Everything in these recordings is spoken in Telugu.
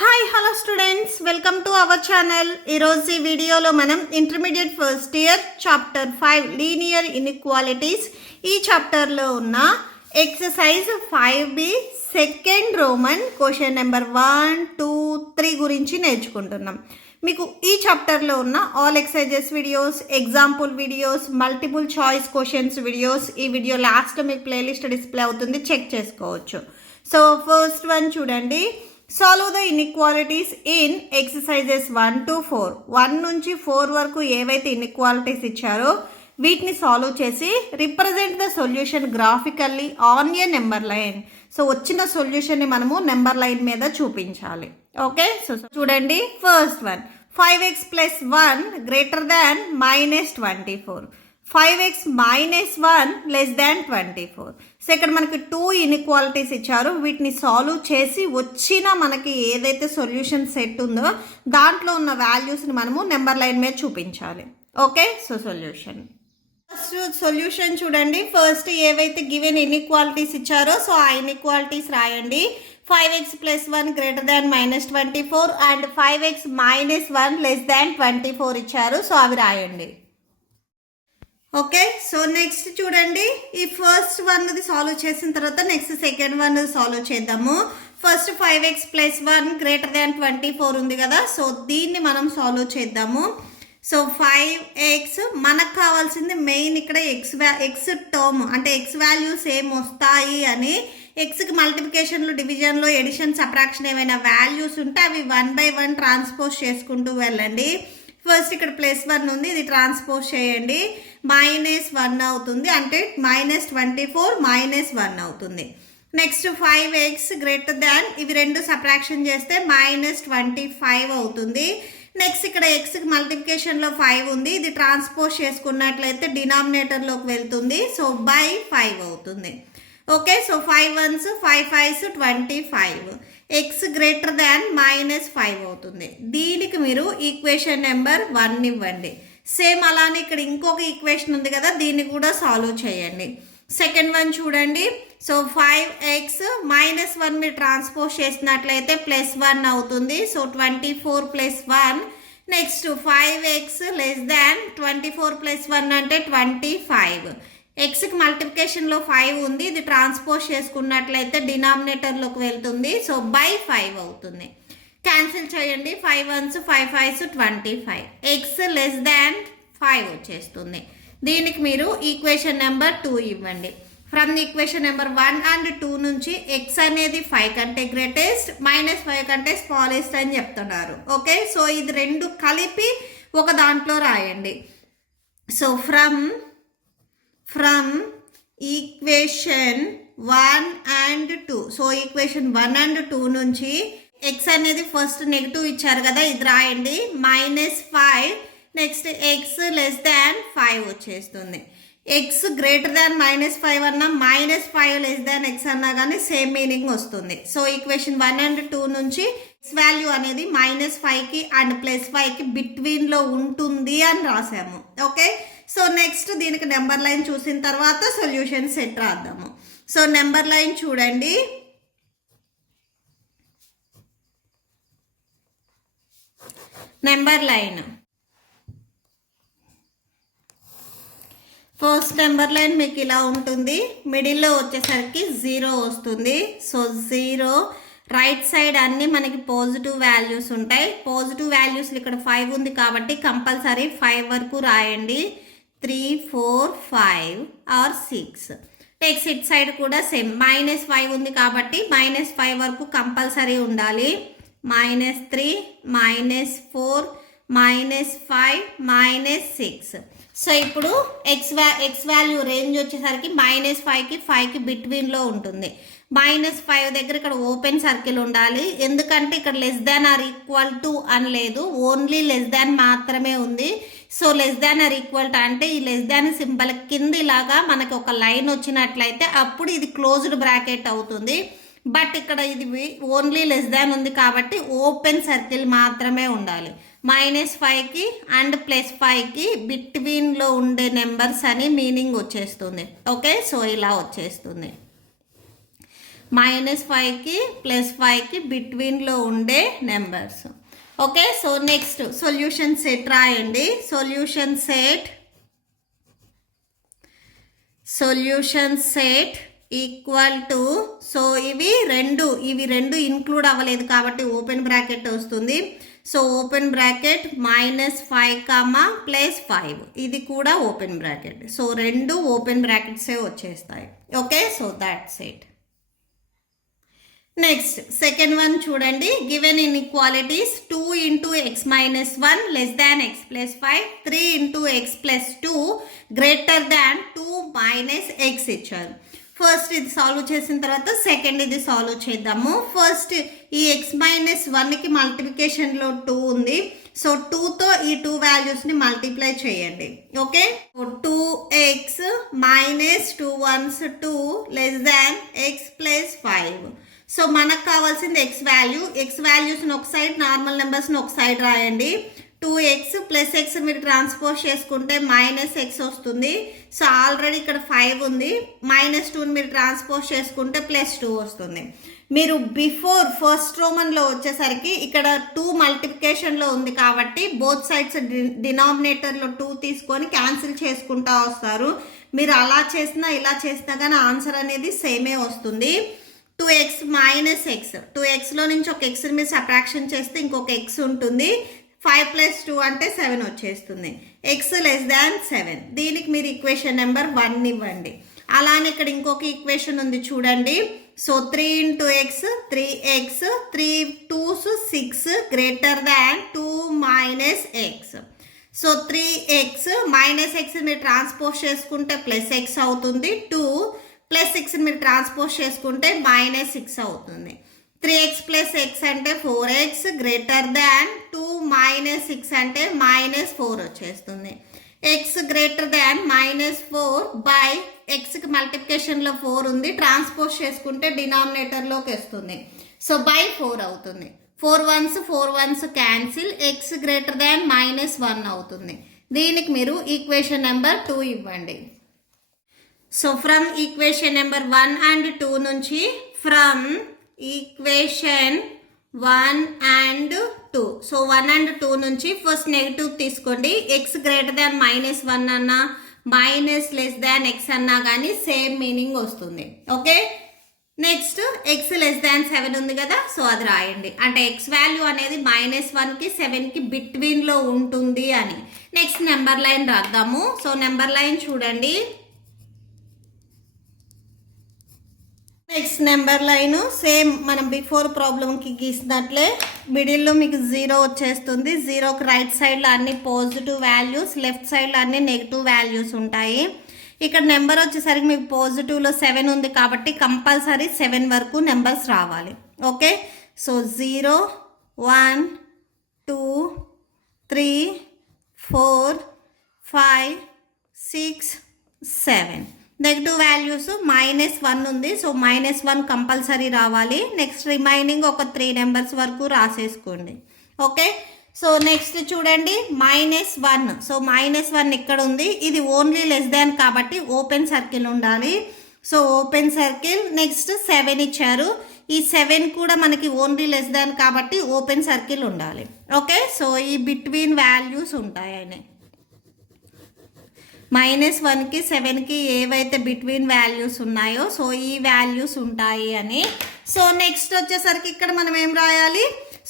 Hi hello students, welcome to our channel. ఈరోజు ఈ వీడియోలో మనం intermediate first year chapter 5 linear inequalities ఈ చాప్టర్లో ఉన్న exercise 5B second Roman question number 1, 2, 3 గురించి నేర్చుకుంటున్నాం. మీకు ఈ చాప్టర్లో ఉన్న all exercises videos, example videos, multiple choice questions videos ఈ వీడియో లాస్ట్లో మీకు ప్లేలిస్ట్ డిస్ప్లే అవుతుంది, చెక్ చేసుకోవచ్చు. సో ఫస్ట్ వన్ చూడండి. Solve the inequalities in exercises 1 to 4. 1 నుంచి 4 వరకు ఏవైతే ఇన్ఈక్వాలిటీస్ ఇచ్చారో వీటిని సాల్వ్ చేసి represent the solution graphically on a number line. So వచ్చిన సొల్యూషన్ని మనము నెంబర్ లైన్ మీద చూపించాలి. ఓకే, సో చూడండి first one, 5x plus 1 greater than -24. 5x minus 1 less than 24. So ఇక్కడ మనకి 2 ఇన్ఈక్వాలిటీస్ ఇచ్చారు. వీటిని సాల్వ్ చేసి వచ్చిన మనకి ఏదైతే సొల్యూషన్ సెట్ ఉందో దాంట్లో ఉన్న వాల్యూస్ని మనము నెంబర్ లైన్ మీద చూపించాలి. ఓకే, సో సొల్యూషన్ చూడండి. ఫస్ట్ ఏవైతే గివెన్ ఇన్ఈక్వాలిటీస్ ఇచ్చారో సో ఆ ఇన్ఈక్వాలిటీస్ రాయండి. 5x plus 1 greater than -24 and 5x minus 1 less than 24 ఇచ్చారు. సో అవి రాయండి. ఓకే, సో నెక్స్ట్ చూడండి, ఈ ఫస్ట్ వన్ సాల్వ్ చేసిన తర్వాత నెక్స్ట్ సెకండ్ వన్ సాల్వ్ చేద్దాము. First 5x plus 1 greater than 24 ఉంది కదా, సో దీన్ని మనం సాల్వ్ చేద్దాము. సో 5x మనకు కావాల్సింది మెయిన్ ఇక్కడ ఎక్స్ టర్మ్ అంటే ఎక్స్ వాల్యూస్ ఏం వస్తాయి అని, ఎక్స్కి మల్టిప్లికేషన్లో, డివిజన్లో, ఎడిషన్, సబ్ట్రాక్షన్ ఏమైనా వాల్యూస్ ఉంటే అవి 1 by 1 ట్రాన్స్పోజ్ చేసుకుంటూ వెళ్ళండి. ఫస్ట్ ఇక్కడ +1 ఉంది, ఇది ట్రాన్స్పోజ్ చేయండి, -1 అవుతుంది, అంటే -24 -1 అవుతుంది. నెక్స్ట్ 5x గ్రేటర్ దాన్, ఇవి రెండు సబ్ట్రాక్షన్ చేస్తే -25 అవుతుంది. నెక్స్ట్ ఇక్కడ ఎక్స్కి మల్టిప్లికేషన్లో 5 ఉంది, ఇది ట్రాన్స్పోజ్ చేసుకున్నట్లయితే డినామినేటర్లోకి వెళ్తుంది, సో బై 5 అవుతుంది. Okay, so 5 1s 5 5s 25. X greater than -5 అవుతుంది. దీనికి మీరు ఈక్వేషన్ నెంబర్ 1 ఇవ్వండి. సేమ్ అలానే ఇక్కడ ఇంకొక ఈక్వేషన్ ఉంది కదా, దీన్ని కూడా సాల్వ్ చేయండి. సెకండ్ వన్ చూడండి. సో 5x -1 మీరు ట్రాన్స్పోజ్ చేసినట్లయితే +1 అవుతుంది, so 24 + 1. Next 5x less than 24 + 1 అంటే 25. ఎక్స్కి మల్టిప్లికేషన్లో 5 ఉంది, ఇది ట్రాన్స్పోజ్ చేసుకున్నట్లయితే డినామినేటర్లోకి వెళ్తుంది, సో బై 5 అవుతుంది. క్యాన్సిల్ చేయండి, 5 1s 5 5s 25. X less than 5 వచ్చేస్తుంది. దీనికి మీరు ఈక్వేషన్ నెంబర్ 2 ఇవ్వండి. ఫ్రమ్ ఈక్వేషన్ నెంబర్ 1 and 2 నుంచి ఎక్స్ అనేది 5 కంటే గ్రేటెస్ట్, -5 కంటే స్మాలెస్ట్ అని చెప్తున్నారు. ఓకే, సో ఇది రెండు కలిపి ఒక దాంట్లో రాయండి. So from equation 1 and 2, so equation 1 and 2 నుంచి ఎక్స్ అనేది ఫస్ట్ నెగిటివ్ ఇచ్చారు కదా, ఇది రాయండి, -5. నెక్స్ట్ ఎక్స్ లెస్ దాన్ 5 వచ్చేస్తుంది. ఎక్స్ గ్రేటర్ దాన్ -5 అన్నా, -5 లెస్ దాన్ ఎక్స్ అన్నా కానీ సేమ్ మీనింగ్ వస్తుంది. సో ఈక్వేషన్ 1 and 2 నుంచి ఎక్స్ వాల్యూ అనేది -5కి అండ్ +5కి బిట్వీన్లో ఉంటుంది అని రాసాము. ఓకే, సో నెక్స్ట్ దీనికి నెంబర్ లైన్ చూసిన తర్వాత సొల్యూషన్ సెట్ రాద్దాము. సో నెంబర్ లైన్ చూడండి. Number line first number line మీకు ఇలా ఉంటుంది, మిడిల్లో వచ్చేసరికి 0 వస్తుంది. సో 0 రైట్ సైడ్ అన్నీ మనకి పాజిటివ్ వాల్యూస్ ఉంటాయి. పాజిటివ్ వాల్యూస్ ఇక్కడ 5 ఉంది కాబట్టి కంపల్సరీ 5 వరకు రాయండి. 3 4 5 ఆర్ 6. నెక్స్ట్ ఇట్ సైడ్ కూడా సేమ్ -5 ఉంది కాబట్టి -5 వరకు కంపల్సరీ ఉండాలి. -3 -4 -5 -6. సో ఇప్పుడు ఎక్స్ వాల్యూ రేంజ్ వచ్చేసరికి -5కి 5కి బిట్వీన్లో ఉంటుంది. -5 దగ్గర ఇక్కడ ఓపెన్ సర్కిల్ ఉండాలి, ఎందుకంటే ఇక్కడ less than or equal to అని లేదు, ఓన్లీ లెస్ దాన్ మాత్రమే ఉంది. So less than or equal to అంటే ఈ లెస్ దాన్ సింబల్ కింద ఇలాగా మనకి ఒక లైన్ వచ్చినట్లయితే అప్పుడు ఇది క్లోజ్డ్ బ్రాకెట్ అవుతుంది. బట్ ఇక్కడ ఇది ఓన్లీ లెస్ దాన్ ఉంది కాబట్టి ఓపెన్ సర్కిల్ మాత్రమే ఉండాలి. -5కి అండ్ +5కి బిట్వీన్లో ఉండే నెంబర్స్ అని మీనింగ్ వచ్చేస్తుంది. ఓకే, సో ఇలా వచ్చేస్తుంది. -5కి +5కి బిట్వీన్లో ఉండే numbers. Okay, so next solution set రాయండి. Solution set equal to, so ఇవి రెండు ఇంక్లూడ్ అవ్వలేదు కాబట్టి ఓపెన్ బ్రాకెట్ వస్తుంది. సో ఓపెన్ బ్రాకెట్ -5 +5 ఇది కూడా ఓపెన్ బ్రాకెట్. సో రెండు ఓపెన్ బ్రాకెట్సే వచ్చేస్తాయి. Okay, so that's it. Next second one చూడండి. Given inequalities 2 × x - 1 < x + 5, 3 × x + 2 2 - x ఇచ్చారు. ఫస్ట్ ఇది సాల్వ్ చేసిన తర్వాత సెకండ్ ఇది సాల్వ్ చేద్దాము. ఫస్ట్ ఈ x - 1కి మల్టిప్లికేషన్లో 2 ఉంది. సో 2తో ఈ 2 వాల్యూస్ని మల్టిప్లై చేయండి. Okay, 2x - 2 1s 2 < x + 5. So మనకు కావాల్సింది x వాల్యూస్ని ఒక సైడ్, నార్మల్ నెంబర్స్ని ఒక సైడ్ రాయండి. 2x + x మీరు ట్రాన్స్పోజ్ చేసుకుంటే -x వస్తుంది. సో ఆల్రెడీ ఇక్కడ 5 ఉంది. -2ని మీరు ట్రాన్స్పోజ్ చేసుకుంటే +2 వస్తుంది. మీరు బిఫోర్ ఫస్ట్ రోమన్లో వచ్చేసరికి ఇక్కడ 2 మల్టిప్లికేషన్లో ఉంది కాబట్టి బోత్ సైడ్స్ డినామినేటర్లో 2 తీసుకొని క్యాన్సిల్ చేసుకుంటా వస్తారు. మీరు అలా చేసినా ఇలా చేసినా కానీ ఆన్సర్ అనేది సేమే వస్తుంది. 2x - x, 2xలో నుంచి ఒక xని మీరు సబ్ట్రాక్షన్ చేస్తే ఇంకొక x ఉంటుంది. 5 + 2 అంటే 7 వచ్చేస్తుంది. x < 7, దీనికి మీరు ఈక్వేషన్ నెంబర్ 1 ఇవ్వండి. అలానే ఇక్కడ ఇంకొక ఈక్వేషన్ ఉంది చూడండి. So 3 × x 3x, 3 2s 6 2 - x. So 3x - x మీరు ట్రాన్స్పోజ్ చేసుకుంటే +x అవుతుంది. 2 + 6 మీరు ట్రాన్స్పోజ్ చేసుకుంటే -6 అవుతుంది. 3x + x అంటే 4x < 2 - 6 అంటే -4 వచ్చేస్తుంది. x -4 బై xకి మల్టిప్లికేషన్లో 4 ఉంది, ట్రాన్స్పోజ్ చేసుకుంటే డినామినేటర్లోకి వస్తుంది. సో బై 4 అవుతుంది. 4 1s క్యాన్సిల్, x -1 అవుతుంది. దీనికి మీరు ఈక్వేషన్ నెంబర్ 2 ఇవ్వండి. So from equation number 1 and 2 నుంచి, from equation 1 and 2, so 1 and 2 నుంచి ఫస్ట్ నెగిటివ్ తీసుకోండి. x -1 అన్నా -< x అన్నా కానీ సేమ్ మీనింగ్ వస్తుంది. ఓకే, నెక్స్ట్ x < 7 ఉంది కదా, సో అది రాయండి. అంటే x వాల్యూ అనేది -1కి 7కి బిట్వీన్లో ఉంటుంది అని. నెక్స్ట్ నెంబర్ లైన్ రాద్దాము. సో నెంబర్ లైన్ చూడండి. నెక్స్ట్ నెంబర్ లైన్ సేమ్ మనం బిఫోర్ ప్రాబ్లంకి గీసినట్లే మిడిల్లో మీకు 0 వచ్చేస్తుంది. 0కి రైట్ సైడ్లో అన్ని పాజిటివ్ వాల్యూస్, లెఫ్ట్ సైడ్లో అన్ని నెగిటివ్ వాల్యూస్ ఉంటాయి. ఇక్కడ నెంబర్ వచ్చేసరికి మీకు పాజిటివ్లో 7 ఉంది కాబట్టి కంపల్సరీ 7 వరకు నెంబర్స్ రావాలి. Okay, so 0 1 2 3 4 5 6 7. నెగిటివ్ వాల్యూస్ -1 ఉంది. సో -1 కంపల్సరీ రావాలి. నెక్స్ట్ రిమైనింగ్ ఒక 3 నెంబర్స్ వరకు రాసేసుకోండి. ఓకే, సో నెక్స్ట్ చూడండి -1. సో -1 ఇక్కడ ఉంది. ఇది ఓన్లీ < కాబట్టి ఓపెన్ సర్కిల్ ఉండాలి. So open circle. నెక్స్ట్ 7 ఇచ్చారు. ఈ 7 కూడా మనకి ఓన్లీ < కాబట్టి ఓపెన్ సర్కిల్ ఉండాలి. ఓకే, సో ఈ బిట్వీన్ వాల్యూస్ ఉంటాయని, -1కి 7కి ఏవైతే బిట్వీన్ వాల్యూస్ ఉన్నాయో సో ఈ వాల్యూస్ ఉంటాయి అని. సో నెక్స్ట్ వచ్చేసరికి ఇక్కడ మనం ఏం రాయాలి,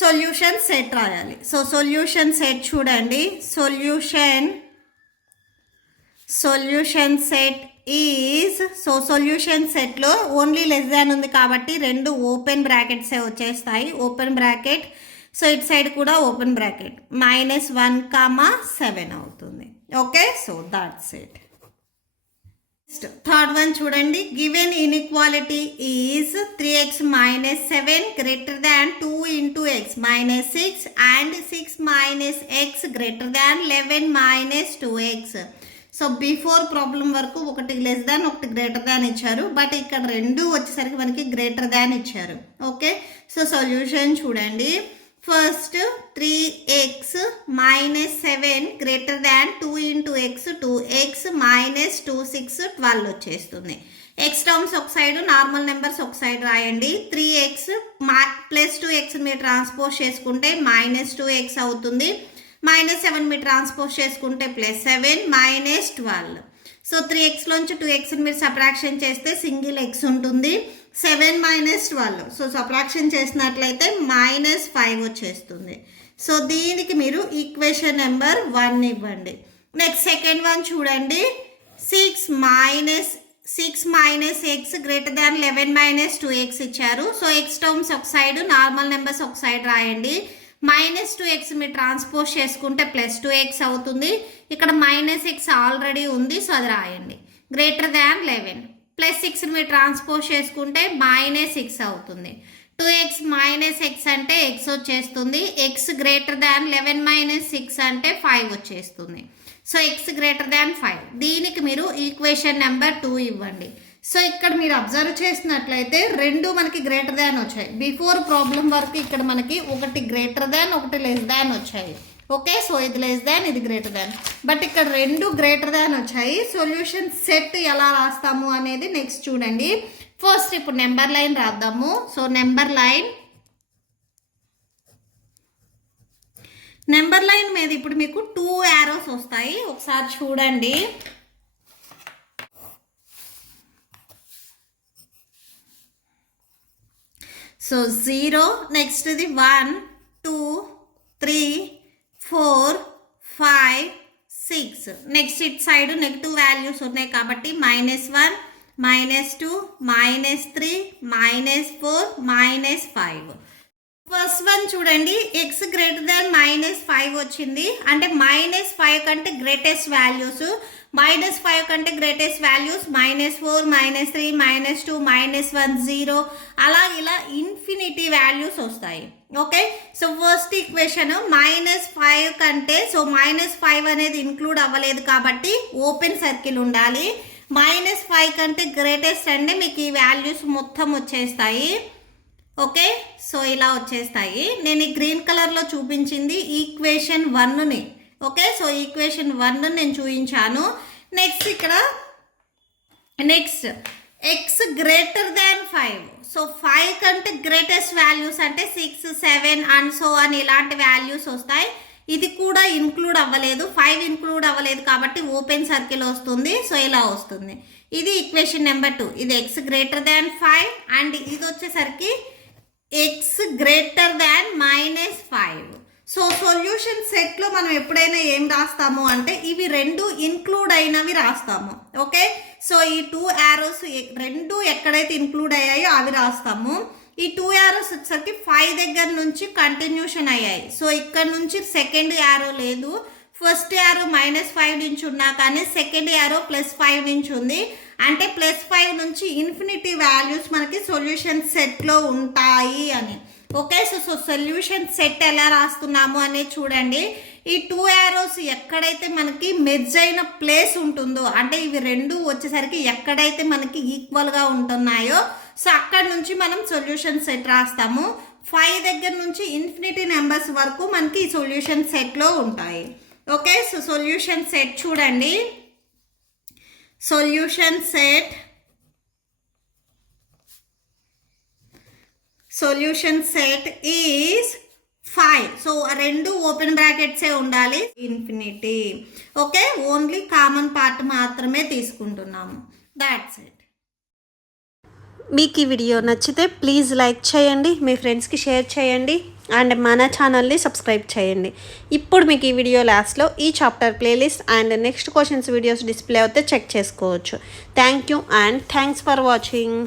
సొల్యూషన్ సెట్ రాయాలి. సో సొల్యూషన్ సెట్ చూడండి. Solution set is, so solution సెట్లో ఓన్లీ < ఉంది కాబట్టి రెండు ఓపెన్ బ్రాకెట్సే వచ్చేస్తాయి. Open bracket. సో ఇటు సైడ్ కూడా ఓపెన్ బ్రాకెట్. -1, 7 అవుతుంది. Okay, so that's it. Third one చూడండి. Given inequality is 3x - 7 < 2 × x - 6 and 6 - x < 11 - 2x. So before problem వరకు ఒకటి < ఒకటి < ఇచ్చారు. బట్ ఇక్కడ రెండు వచ్చేసరికి మనకి < ఇచ్చారు. ఓకే, సో సొల్యూషన్ చూడండి. ఫస్ట్ 3x - 7 < 2 × x 2x - 2 6 12 వచ్చేస్తుంది. ఎక్స్ టర్మ్స్ ఒక సైడ్, నార్మల్ నెంబర్స్ ఒక సైడ్ రాయండి. 3x ప్లస్ 2x మీరు ట్రాన్స్పోజ్ చేసుకుంటే -2x అవుతుంది. -7 మీరు ట్రాన్స్పోజ్ చేసుకుంటే +7 -12. సో 3xలోంచి 2xని మీరు సబ్ట్రాక్షన్ చేస్తే సింగిల్ x ఉంటుంది. 7 -12. సో సబ్ట్రాక్షన్ చేసినట్లయితే -5 వచ్చేస్తుంది. సో దీనికి మీరు ఈక్వేషన్ నెంబర్ 1 ఇవ్వండి. నెక్స్ట్ సెకండ్ వన్ చూడండి. 6 - x గ్రేటర్ దాన్ 11 - 2x ఇచ్చారు. సో ఎక్స్ టర్మ్స్ ఒక సైడ్, నార్మల్ నెంబర్స్ ఒక సైడ్ రాయండి. -2x మీరు ట్రాన్స్పోజ్ చేసుకుంటే +2x అవుతుంది. ఇక్కడ -x ఆల్రెడీ ఉంది, సో అది రాయండి. గ్రేటర్ దాన్ 11 +6 మీరు ట్రాన్స్పోజ్ చేసుకుంటే -6 అవుతుంది. 2x - x అంటే x వచ్చేస్తుంది. x గ్రేటర్ దాన్ 11 - 6 అంటే 5 వచ్చేస్తుంది. So x greater than 5. దీనికి మీరు ఈక్వేషన్ నెంబర్ 2 ఇవ్వండి. సో ఇక్కడ మీరు అబ్జర్వ్ చేసినట్లయితే రెండు మనకి గ్రేటర్ దాన్ వచ్చాయి. బిఫోర్ ప్రాబ్లం వరకు ఇక్కడ మనకి ఒకటి గ్రేటర్ దాన్, ఒకటి లెస్ దాన్ వచ్చాయి. ఓకే, సో ఇది లెస్ దాన్, ఇది గ్రేటర్ దాన్. బట్ ఇక్కడ రెండు గ్రేటర్ దాన్ వచ్చాయి. సొల్యూషన్ సెట్ ఎలా రాస్తాము అనేది నెక్స్ట్ చూడండి. ఫస్ట్ ఇప్పుడు నెంబర్ లైన్ రాద్దాము. సో నెంబర్ లైన్ మీద ఇప్పుడు మీకు 2 యారోస్ వస్తాయి. ఒకసారి చూడండి. సో 0, నెక్స్ట్ ఇది 1 2 3 4 5 6. Next it side negative values ఉన్నాయి కాబట్టి -1 -2 -3 -4 -5. ఫస్ట్ వన్ చూడండి. x గ్రేటర్ దాన్ -5 వచ్చింది. అంటే -5 కంటే గ్రేటెస్ట్ వాల్యూస్, -5 కంటే గ్రేటెస్ట్ వాల్యూస్ -4 -3 -2 -1 0 అలా ఇలా ఇన్ఫినిటీ వాల్యూస్ వస్తాయి. ఓకే, సో ఫస్ట్ ఈక్వేషన్ -5 కంటే, సో -5 అనేది ఇంక్లూడ్ అవ్వలేదు కాబట్టి ఓపెన్ సర్కిల్ ఉండాలి. -5 కంటే గ్రేటెస్ట్ అంటే మీకు ఈ వాల్యూస్ మొత్తం వచ్చేస్తాయి. ఓకే, సో ఇలా వచ్చేస్తాయి. నేను ఈ గ్రీన్ కలర్లో చూపించింది ఈక్వేషన్ 1ని. ఓకే, సో ఈక్వేషన్ 1 నేను చూపించాను. నెక్స్ట్ ఇక్కడ x గ్రేటర్ దాన్ 5. సో 5 కంటే గ్రేటెస్ట్ వాల్యూస్ అంటే 6 7 అండ్ సో అని ఇలాంటి వాల్యూస్ వస్తాయి. ఇది కూడా ఇంక్లూడ్ అవ్వలేదు, 5 ఇంక్లూడ్ అవ్వలేదు కాబట్టి ఓపెన్ సర్కిల్ వస్తుంది. సో ఇలా వస్తుంది. ఇది ఈక్వేషన్ నెంబర్ 2. ఇది x గ్రేటర్ దాన్ 5 అండ్ ఇది వచ్చేసరికి x greater than -5. So solution సెట్లో మనం ఎప్పుడైనా ఏం రాస్తాము అంటే ఇవి రెండు ఇన్క్లూడ్ అయినవి రాస్తాము. ఓకే, సో ఈ 2 యారోస్ రెండు ఎక్కడైతే ఇన్క్లూడ్ అయ్యాయో అవి రాస్తాము. ఈ 2 యారోస్ వచ్చేసరికి 5 దగ్గర నుంచి కంటిన్యూషన్ అయ్యాయి. సో ఇక్కడ నుంచి సెకండ్ యారో లేదు. ఫస్ట్ యారో -5 నుంచి ఉన్నా కానీ సెకండ్ యారో +5 నుంచి ఉంది. అంటే +5 నుంచి ఇన్ఫినిటీ వాల్యూస్ మనకి సొల్యూషన్ సెట్లో ఉంటాయి అని. ఓకే, సో సొల్యూషన్ సెట్ ఎలా రాస్తున్నాము అనేది చూడండి. ఈ 2 యారోస్ ఎక్కడైతే మనకి మెర్జ్ అయిన ప్లేస్ ఉంటుందో, అంటే ఇవి రెండు వచ్చేసరికి ఎక్కడైతే మనకి ఈక్వల్గా ఉంటున్నాయో సో అక్కడ నుంచి మనం సొల్యూషన్ సెట్ రాస్తాము. 5 దగ్గర నుంచి ఇన్ఫినిటీ నెంబర్స్ వరకు మనకి ఈ సొల్యూషన్ సెట్లో ఉంటాయి. ఓకే, సో సొల్యూషన్ సెట్ చూడండి. Solution set is 5. సో రెండు ఓపెన్ బ్రాకెట్సే ఉండాలి, infinity. Okay, only common part మాత్రమే తీసుకుంటున్నాము. That's it. మీకు ఈ వీడియో నచ్చితే ప్లీజ్ లైక్ చేయండి, మీ ఫ్రెండ్స్కి షేర్ చేయండి అండ్ మన ఛానల్ని సబ్స్క్రైబ్ చేయండి. ఇప్పుడు మీకు ఈ వీడియో లాస్ట్లో ఈ chapter playlist and next questions videos display అవుతే చెక్ చేసుకోవచ్చు. Thank you and thanks for watching.